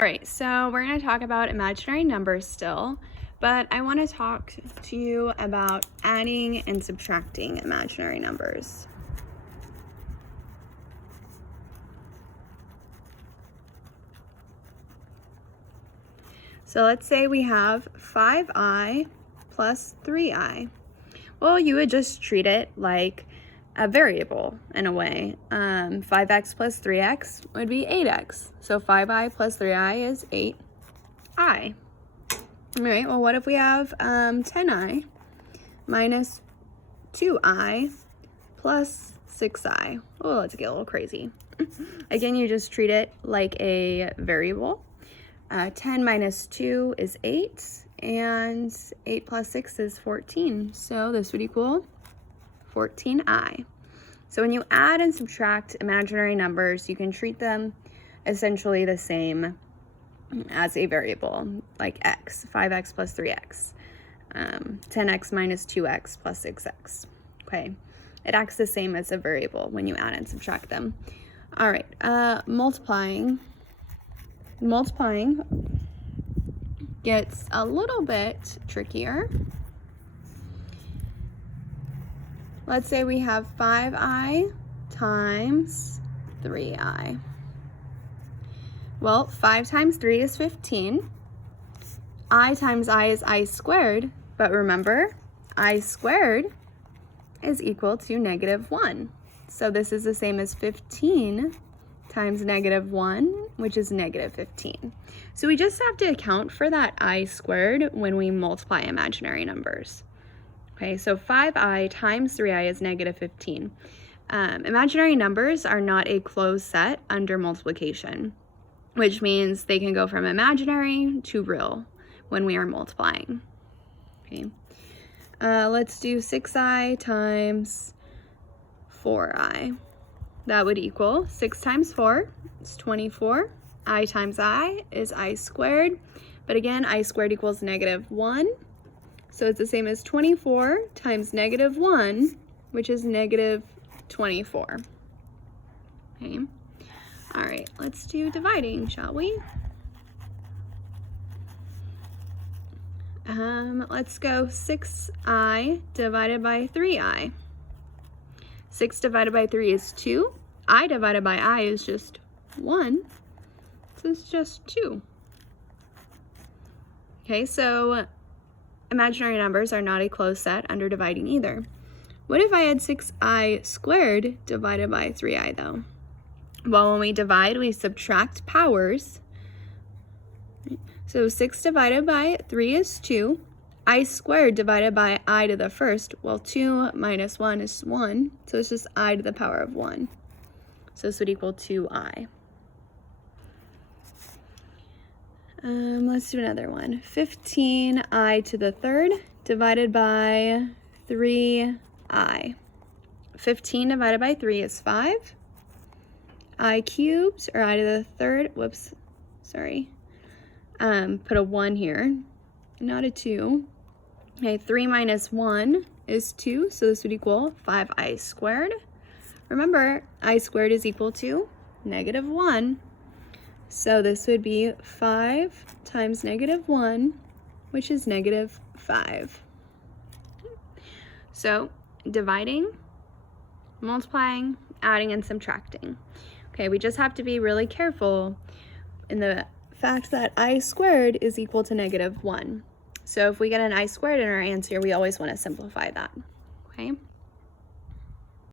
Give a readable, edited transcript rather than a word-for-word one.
All right, so we're going to talk about imaginary numbers still, but I want to talk to you about adding and subtracting imaginary numbers. So let's say we have 5i plus 3i. Well, you would just treat it like a variable in a way. 5x plus 3x would be 8x. So 5i plus 3i is 8i. All right, well, what if we have 10i minus 2i plus 6i? Oh, let's get a little crazy. Again, you just treat it like a variable. 10 minus 2 is 8, and 8 plus 6 is 14. So this would equal 14i. So when you add and subtract imaginary numbers, you can treat them essentially the same as a variable, like x, 5x plus 3x, 10x minus 2x plus 6x. Okay, it acts the same as a variable when you add and subtract them. All right, multiplying gets a little bit trickier. Let's say we have 5i times 3i. Well, 5 times 3 is 15. I times I is I squared, but remember, I squared is equal to -1. So this is the same as 15 times -1, which is -15. So we just have to account for that I squared when we multiply imaginary numbers. Okay, so 5i times 3i is -15. Imaginary numbers are not a closed set under multiplication, which means they can go from imaginary to real when we are multiplying. Okay, let's do 6i times 4i. That would equal 6 times 4 is 24. I times I is I squared. But again, I squared equals -1. So it's the same as 24 times -1, which is -24. Okay. All right, let's do dividing, shall we? Let's go 6i divided by 3i. 6 divided by 3 is 2. I divided by I is just 1. So it's just 2. Okay, so imaginary numbers are not a closed set under dividing either. What if I had 6i squared divided by 3i though? Well, when we divide, we subtract powers. So 6 divided by 3 is 2. I squared divided by I to the first. Well, 2 minus 1 is 1. So it's just I to the power of 1. So this would equal 2i. Let's do another one. 15i to the third divided by 3i. 15 divided by 3 is 5. I cubed, or I to the third, whoops, sorry. Put a 1 here, not a 2. Okay, 3 minus 1 is 2, so this would equal 5i squared. Remember, I squared is equal to -1. So this would be 5 times -1, which is -5. So dividing, multiplying, adding, and subtracting. Okay, we just have to be really careful in the fact that I squared is equal to -1. So if we get an I squared in our answer, we always want to simplify that. Okay.